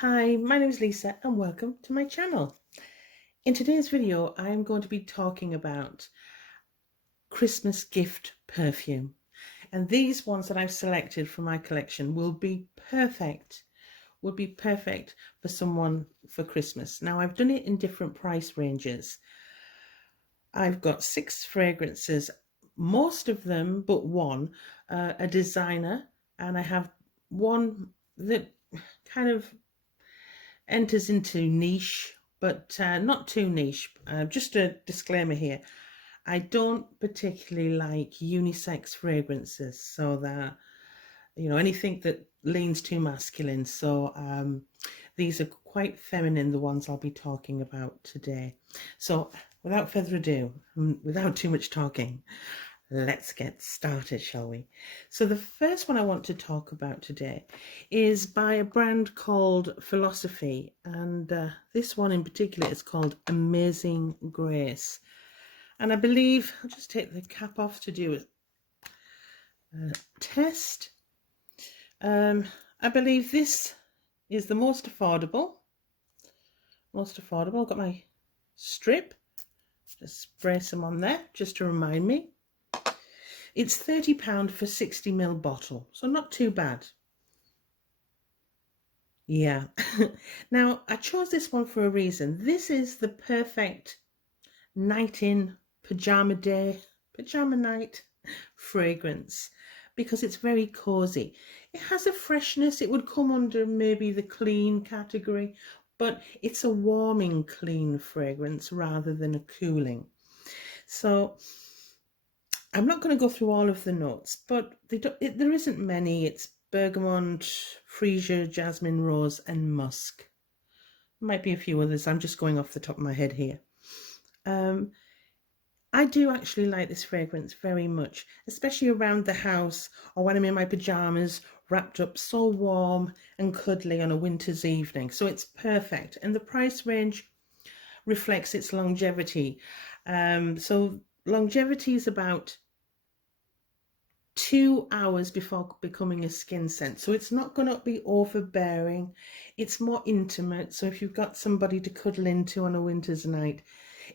Hi, my name is Lisa and welcome to my channel. In today's video, I am going to be talking about Christmas gift perfume. And these ones that I've selected for my collection would be perfect for someone for Christmas. Now, I've done it in different price ranges. I've got 6 fragrances, most of them but one, a designer, and I have one that kind of enters into niche, but not too niche. Just a disclaimer here. I don't particularly like unisex fragrances, so that, anything that leans too masculine. So these are quite feminine, the ones I'll be talking about today. So without further ado, without too much talking, let's get started, shall we? So the first one I want to talk about today is by a brand called Philosophy, and this one in particular is called Amazing Grace. And I believe, I'll just take the cap off to do a test. I believe this is the most affordable. I've got my strip, just spray some on there just to remind me. It's £30 for 60ml bottle, so not too bad. Yeah. Now, I chose this one for a reason. This is the perfect night in, pajama night fragrance, because it's very cozy. It has a freshness. It would come under maybe the clean category, but it's a warming clean fragrance rather than a cooling. So I'm not going to go through all of the notes, but there isn't many. It's bergamot, freesia, jasmine, rose, and musk. Might be a few others. I'm just going off the top of my head here. I do actually like this fragrance very much, especially around the house or when I'm in my pajamas, wrapped up so warm and cuddly on a winter's evening. So it's perfect. And the price range reflects its longevity. So longevity is about 2 hours before becoming a skin scent. So it's not going to be overbearing. It's more intimate. So if you've got somebody to cuddle into on a winter's night,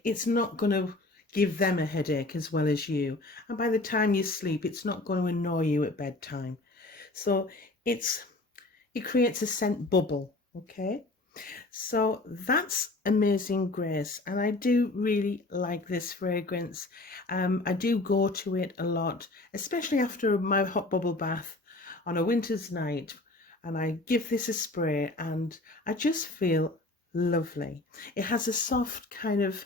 it's not going to give them a headache as well as you. And by the time you sleep, it's not going to annoy you at bedtime. So it creates a scent bubble, okay? So that's Amazing Grace, and I do really like this fragrance. I do go to it a lot, especially after my hot bubble bath on a winter's night, and I give this a spray and I just feel lovely. It has a soft kind of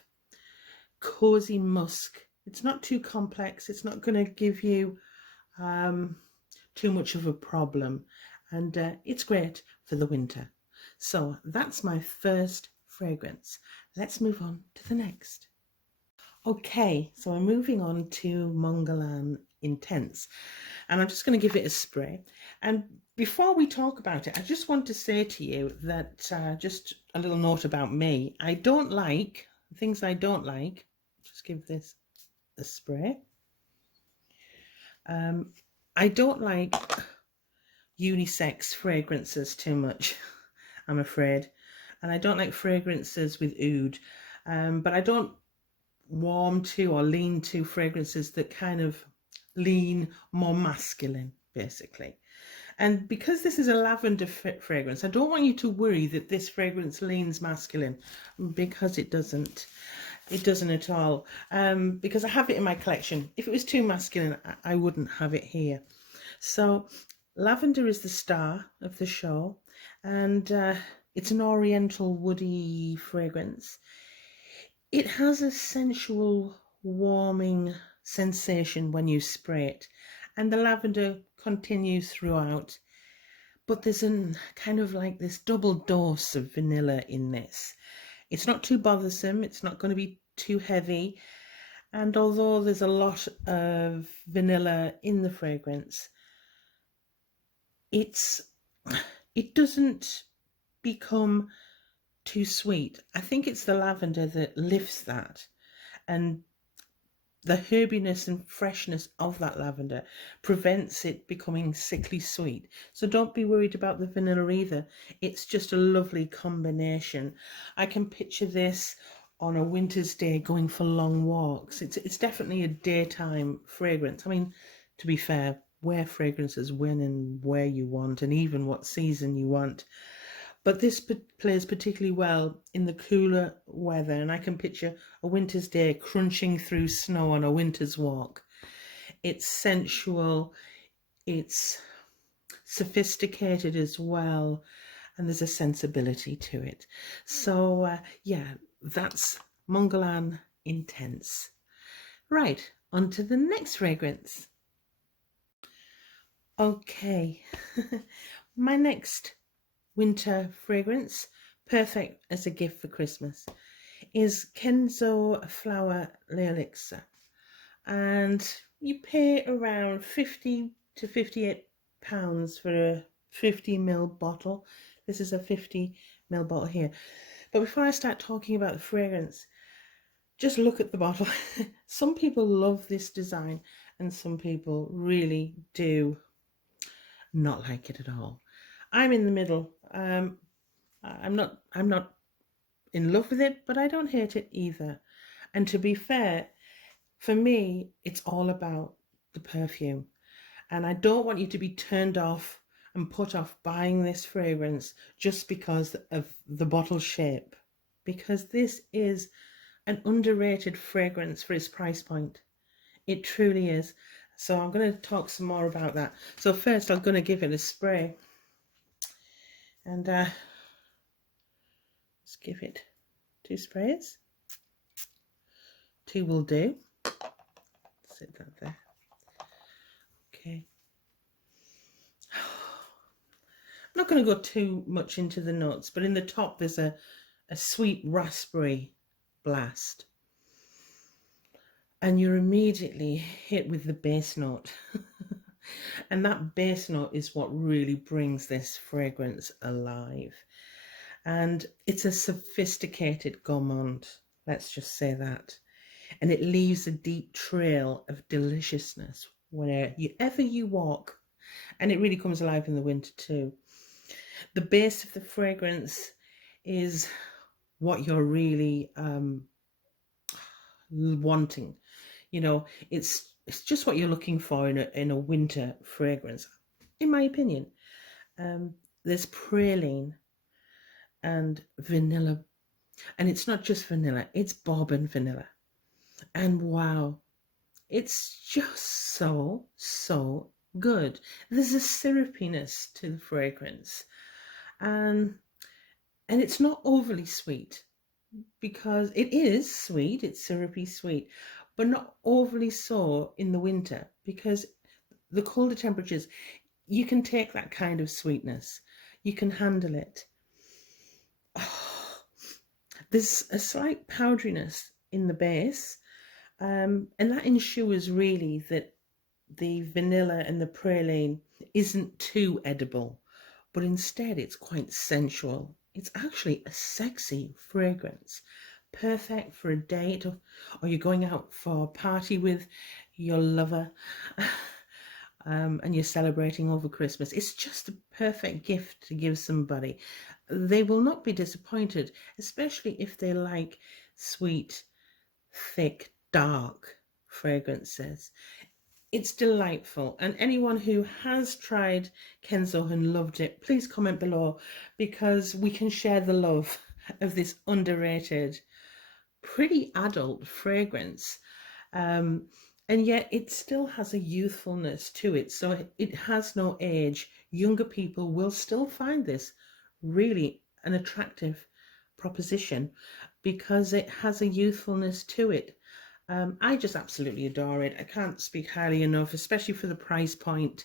cozy musk. It's not too complex. It's not going to give you too much of a problem, and it's great for the winter. So that's my first fragrance. Let's move on to the next. Okay, so I'm moving on to Mongolian Intense, and I'm just going to give it a spray. And before we talk about it, I just want to say to you that just a little note about me. I don't like things I don't like. Just give this a spray. I don't like unisex fragrances too much, I'm afraid. And I don't like fragrances with oud. But I don't warm to or lean to fragrances that kind of lean more masculine, basically. And because this is a lavender fragrance, I don't want you to worry that this fragrance leans masculine, because it doesn't. It doesn't at all. Because I have it in my collection. If it was too masculine, I wouldn't have it here. So lavender is the star of the show, and it's an oriental woody fragrance. It has a sensual, warming sensation when you spray it, and the lavender continues throughout. But there's a kind of like this double dose of vanilla in this. It's not too bothersome. It's not going to be too heavy. And although there's a lot of vanilla in the fragrance, it doesn't become too sweet. I think it's the lavender that lifts that. And the herbiness and freshness of that lavender prevents it becoming sickly sweet. So don't be worried about the vanilla either. It's just a lovely combination. I can picture this on a winter's day going for long walks. It's definitely a daytime fragrance. I mean, to be fair, wear fragrances when and where you want, and even what season you want. But this plays particularly well in the cooler weather, and I can picture a winter's day crunching through snow on a winter's walk. It's sensual, it's sophisticated as well, and there's a sensibility to it. So yeah, that's Mon Guerlain Intense. Right, on to the next fragrance. Okay, my next winter fragrance, perfect as a gift for Christmas, is Kenzo Flower Elixir. And you pay around 50 to 58 pounds for a 50ml bottle. This is a 50ml bottle here. But before I start talking about the fragrance, just look at the bottle. Some people love this design and some people really do not like it at all. I'm in the middle. I'm not in love with it, but I don't hate it either. And to be fair, for me, it's all about the perfume. And I don't want you to be turned off and put off buying this fragrance just because of the bottle shape. Because this is an underrated fragrance for its price point. It truly is. So I'm going to talk some more about that. So first I'm going to give it a spray. And let's give it 2 sprays. 2 will do. Sit that there. Okay. I'm not going to go too much into the notes, but in the top there's a sweet raspberry blast. And you're immediately hit with the base note. And that base note is what really brings this fragrance alive. And it's a sophisticated gourmand, let's just say that. And it leaves a deep trail of deliciousness wherever you walk. And it really comes alive in the winter too. The base of the fragrance is what you're really wanting. You know, it's just what you're looking for in a winter fragrance, in my opinion. There's praline and vanilla, and it's not just vanilla, it's bourbon vanilla. And wow, it's just so good. There's a syrupiness to the fragrance, and it's not overly sweet, because it is sweet, it's syrupy sweet, but not overly so in the winter, because the colder temperatures, you can take that kind of sweetness, you can handle it. Oh, there's a slight powderiness in the base, and that ensures really that the vanilla and the praline isn't too edible, but instead it's quite sensual. It's actually a sexy fragrance, perfect for a date, or you're going out for a party with your lover and you're celebrating over Christmas. It's just a perfect gift to give somebody. They will not be disappointed, especially if they like sweet, thick, dark fragrances. It's delightful, and anyone who has tried Kenzo and loved it, please comment below, because we can share the love of this underrated, pretty adult fragrance, and yet it still has a youthfulness to it, so it has no age. Younger people will still find this really an attractive proposition because it has a youthfulness to it. I just absolutely adore it. I can't speak highly enough, especially for the price point.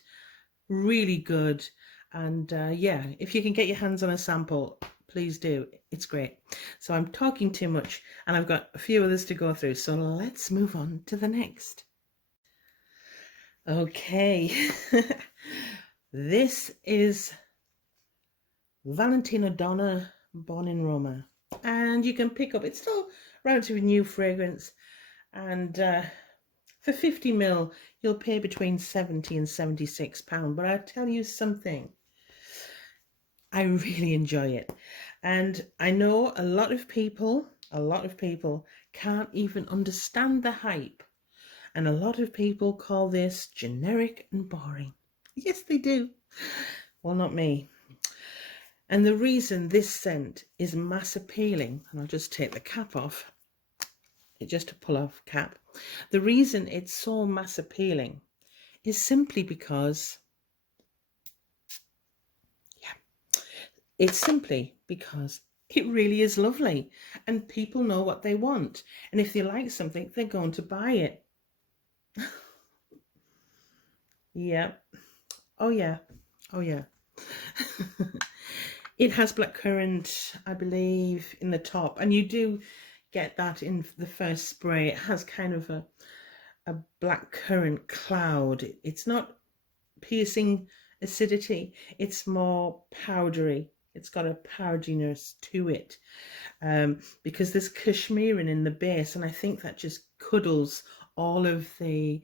Really good. And yeah, if you can get your hands on a sample, please do. It's great. So I'm talking too much and I've got a few others to go through. So let's move on to the next. Okay. This is Valentino Donna, Born in Roma. And you can pick up, it's still relatively new fragrance. And For 50 ml, you'll pay between £70 and £76. But I'll tell you something, I really enjoy it. And I know a lot of people can't even understand the hype. And a lot of people call this generic and boring. Yes, they do. Well, not me. And the reason this scent is mass appealing, and I'll just take the cap off, just to pull off cap. The reason it's so mass appealing is simply because, it's simply because it really is lovely and people know what they want. And if they like something, they're going to buy it. Yeah. Oh, yeah. Oh, yeah. It has blackcurrant, I believe, in the top. And you do get that in the first spray. It has kind of a blackcurrant cloud. It's not piercing acidity. It's more powdery. It's got a powderiness to it, because there's cashmerean in the base, and I think that just cuddles all of the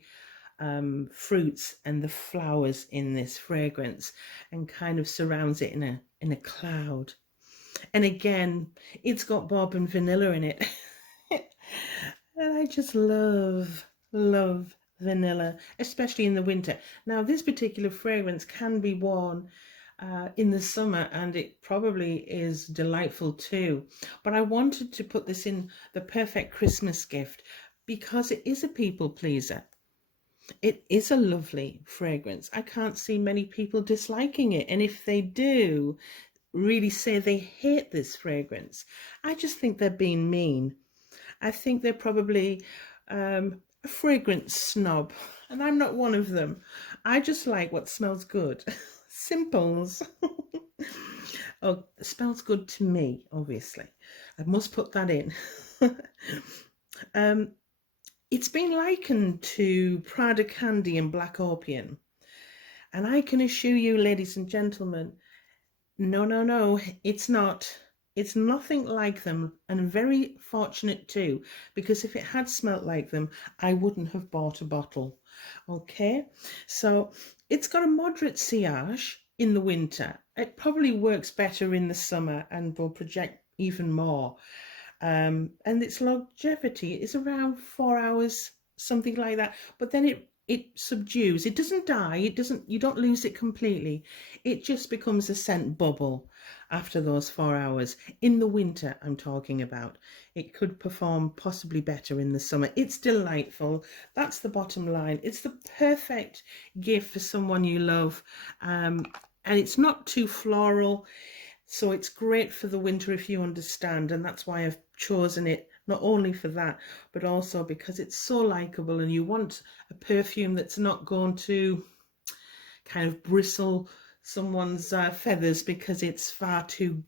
fruits and the flowers in this fragrance and kind of surrounds it in a cloud. And again, it's got Bob and vanilla in it. And I just love vanilla, especially in the winter. Now, this particular fragrance can be worn in the summer, and it probably is delightful too. But I wanted to put this in the perfect Christmas gift because it is a people pleaser. It is a lovely fragrance. I can't see many people disliking it. And if they do really say they hate this fragrance, I just think they're being mean. I think they're probably a fragrance snob, and I'm not one of them. I just like what smells good. Simples. Oh, it smells good to me, obviously. I must put that in. It's been likened to Prada Candy and Black Opium. And I can assure you, ladies and gentlemen, no, it's not. It's nothing like them, and very fortunate too, because if it had smelt like them, I wouldn't have bought a bottle. Okay, so it's got a moderate sillage in the winter. It probably works better in the summer and will project even more. And its longevity is around 4 hours, something like that. But then it subdues. It doesn't die. You don't lose it completely. It just becomes a scent bubble after those 4 hours. In the winter, I'm talking about. It could perform possibly better in the summer. It's delightful. That's the bottom line. It's the perfect gift for someone you love. And it's not too floral. So it's great for the winter, if you understand, and that's why I've chosen it, not only for that, but also because it's so likable, and you want a perfume that's not going to kind of bristle someone's feathers because it's far too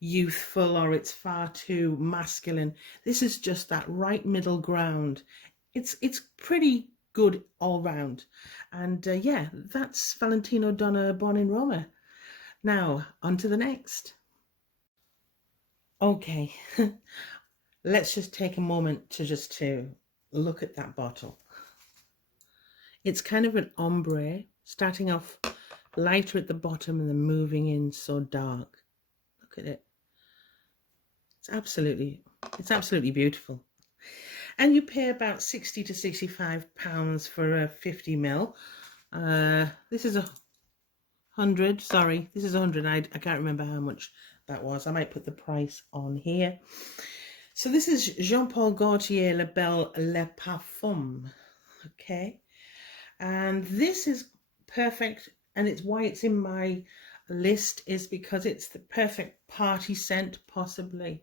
youthful or it's far too masculine. This is just that right middle ground. It's pretty good all round. And yeah, that's Valentino Donna, born in Roma. Now, on to the next. Okay, let's just take a moment to look at that bottle. It's kind of an ombre, starting off lighter at the bottom and then moving in so dark. Look at it. It's absolutely beautiful. And you pay about £60 to £65 for a 50 ml. This is 100, sorry, this is 100. I can't remember how much that was. I might put the price on here. So this is Jean-Paul Gaultier Le Belle Le Parfum. Okay, and this is perfect, and it's why it's in my list is because it's the perfect party scent, possibly.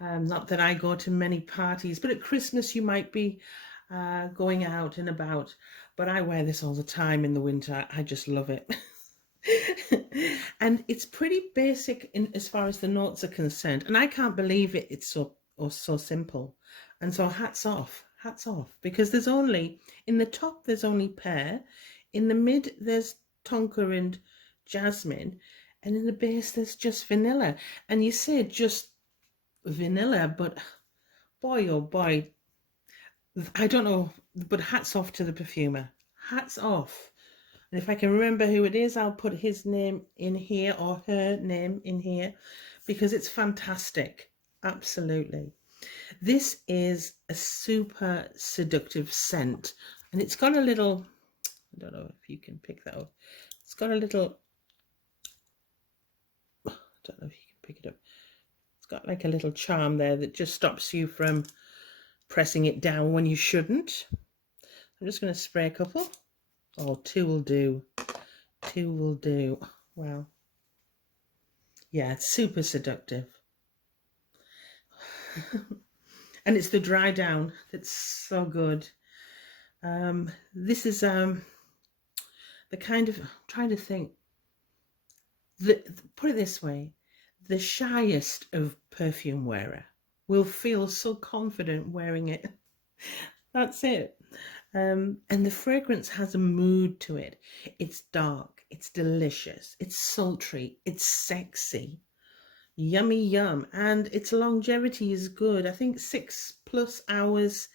Not that I go to many parties, but at Christmas you might be going out and about, but I wear this all the time in the winter. I just love it. And it's pretty basic in as far as the notes are concerned, and I can't believe it's so simple. And so hats off, because there's only in the top there's only pear, in the mid there's tonka and jasmine, and in the base there's just vanilla. And you say just vanilla, but boy oh boy, I don't know but hats off to the perfumer. Hats off. And if I can remember who it is, I'll put his name in here or her name in here because it's fantastic. Absolutely. This is a super seductive scent, and it's got a little, I don't know if you can pick that up. It's got a little, I don't know if you can pick it up. It's got like a little charm there that just stops you from pressing it down when you shouldn't. I'm just going to spray a couple. Oh, two will do. Two will do. Wow. Yeah, it's super seductive. And it's the dry down that's so good. This is the kind of, I'm trying to think, put it this way, the shyest of perfume wearer will feel so confident wearing it. That's it. And the fragrance has a mood to it. It's dark, it's delicious, it's sultry, it's sexy, yummy yum, and its longevity is good. I think 6+ hours,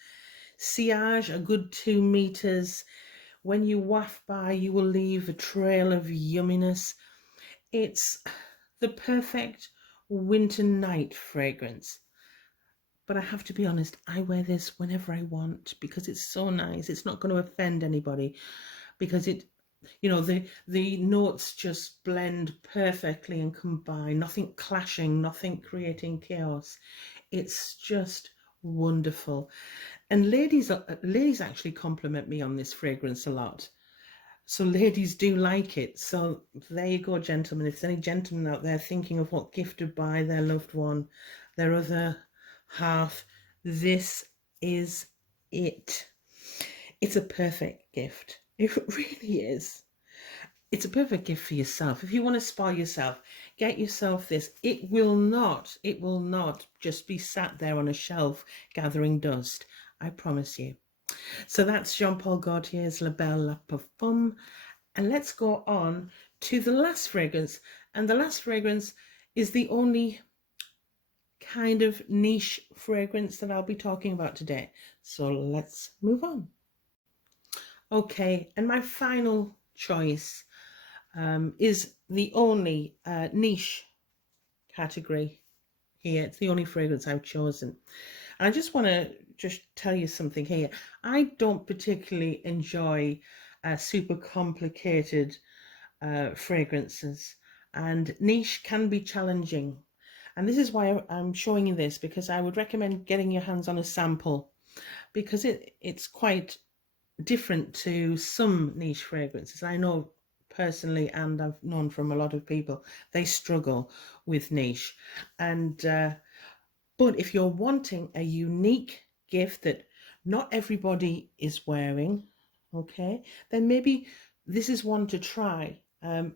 sillage a good 2 meters. When you waft by, you will leave a trail of yumminess. It's the perfect winter night fragrance. But I have to be honest, I wear this whenever I want because it's so nice. It's not going to offend anybody because it, you know, the notes just blend perfectly and combine. Nothing clashing, nothing creating chaos. It's just wonderful. And ladies actually compliment me on this fragrance a lot. So ladies do like it. So there you go, gentlemen. If there's any gentlemen out there thinking of what gift to buy their loved one, their other half, this is it. It's a perfect gift. It really is. It's a perfect gift for yourself. If you want to spoil yourself, get yourself this. It will not just be sat there on a shelf gathering dust. I promise you. So that's Jean-Paul Gaultier's La Belle La Parfum. And let's go on to the last fragrance. And the last fragrance is the only kind of niche fragrance that I'll be talking about today. So let's move on. Okay, and my final choice is the only niche category here. It's the only fragrance I've chosen. And I just want to tell you something here. I don't particularly enjoy super complicated fragrances, and niche can be challenging. And this is why I'm showing you this, because I would recommend getting your hands on a sample because it's quite different to some niche fragrances. I know personally, and I've known from a lot of people, they struggle with niche. And but if you're wanting a unique gift that not everybody is wearing, okay, then maybe this is one to try.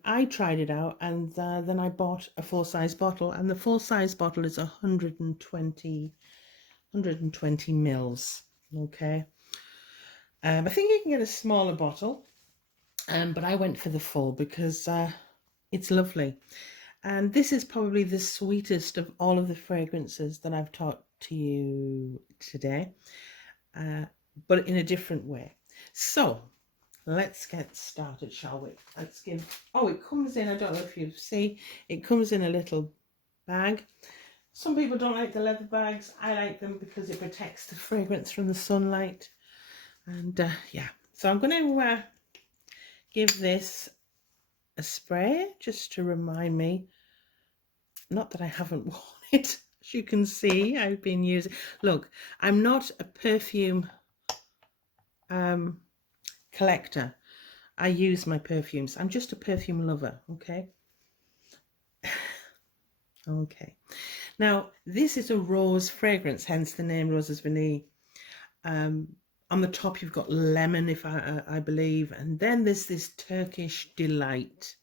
I tried it out, and then I bought a full-size bottle, and the full-size bottle is 120 mils. Okay, I think you can get a smaller bottle, but I went for the full because it's lovely. And this is probably the sweetest of all of the fragrances that I've taught to you today, but in a different way. So let's get started, shall we? Let's give, oh, it comes in, I don't know if you see, it comes in a little bag. Some people don't like the leather bags. I like them because it protects the fragrance from the sunlight. And yeah, so I'm going to give this a spray just to remind me, not that I haven't worn it. As you can see, I've been using, look, I'm not a perfume collector. I use my perfumes. I'm just a perfume lover, okay? Okay. Now, this is a rose fragrance, hence the name Roses Veni. On the top, you've got lemon, if I believe, and then there's this Turkish delight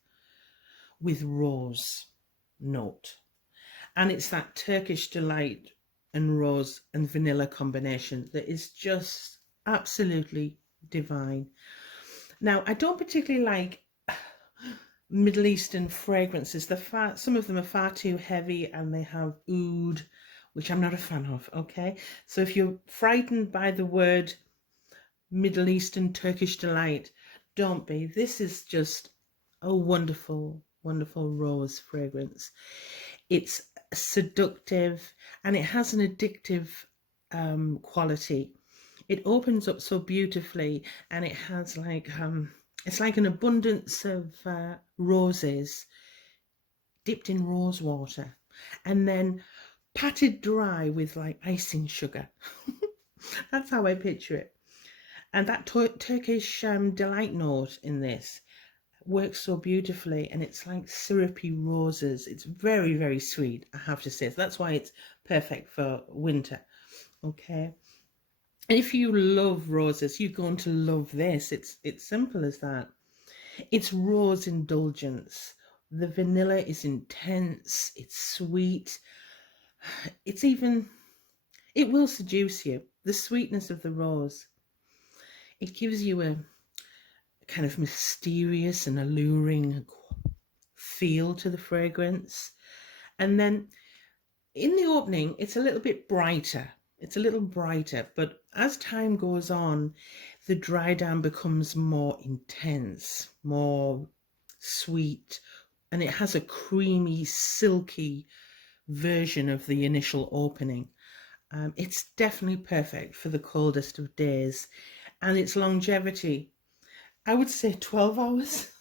with rose note. And it's that Turkish delight and rose and vanilla combination that is just absolutely divine. Now, I don't particularly like Middle Eastern fragrances. Some of them are far too heavy and they have oud, which I'm not a fan of, okay? So if you're frightened by the word Middle Eastern Turkish delight. Don't be. This is just a wonderful, wonderful rose fragrance. It's seductive and it has an addictive quality. It opens up so beautifully, and it has like it's like an abundance of roses dipped in rose water and then patted dry with like icing sugar. That's how I picture it. And that Turkish delight note in this works so beautifully, and it's like syrupy roses. It's very, very sweet, I have to say. So that's why it's perfect for winter. Okay. And if you love roses, you're going to love this. It's simple as that. It's rose indulgence. The vanilla is intense. It's sweet. It's even, it will seduce you. The sweetness of the rose. It gives you a kind of mysterious and alluring feel to the fragrance. And then in the opening, it's a little bit brighter. It's a little brighter, but as time goes on, the dry down becomes more intense, more sweet, and it has a creamy, silky version of the initial opening. It's definitely perfect for the coldest of days, and its longevity, I would say 12 hours.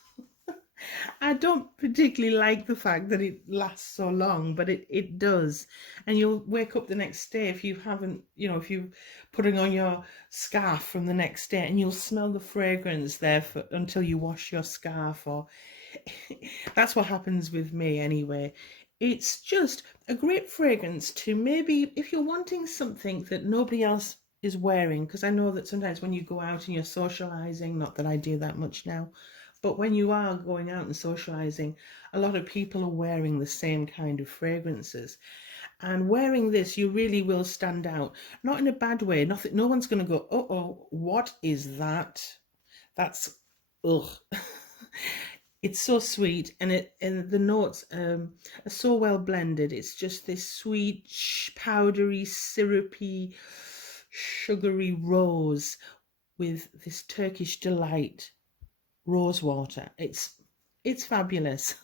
I don't particularly like the fact that it lasts so long, but it does. And you'll wake up the next day if you haven't, if you're putting on your scarf from the next day, and you'll smell the fragrance there until you wash your scarf, or that's what happens with me anyway. It's just a great fragrance to maybe, if you're wanting something that nobody else is wearing, because I know that sometimes when you go out and you're socializing, not that I do that much now, but when you are going out and socializing, a lot of people are wearing the same kind of fragrances. And wearing this, you really will stand out. Not in a bad way. Nothing. No one's going to go, oh, what is that? That's, ugh. It's so sweet, and the notes are so well blended. It's just this sweet, powdery, syrupy, sugary rose with this Turkish delight rose water. It's fabulous.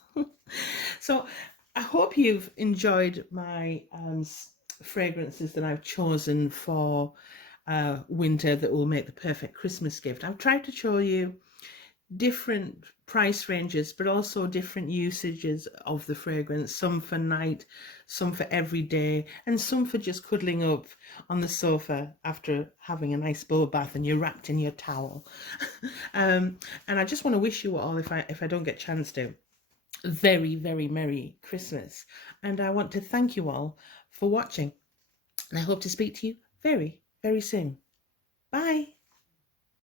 So I hope you've enjoyed my fragrances that I've chosen for winter that will make the perfect Christmas gift. I've tried to show you different price ranges, but also different usages of the fragrance, some for night, some for every day, and some for just cuddling up on the sofa after having a nice bowl bath and you're wrapped in your towel. And I just want to wish you all, if I don't get a chance to, very, very Merry Christmas. And I want to thank you all for watching, and I hope to speak to you very, very soon. Bye.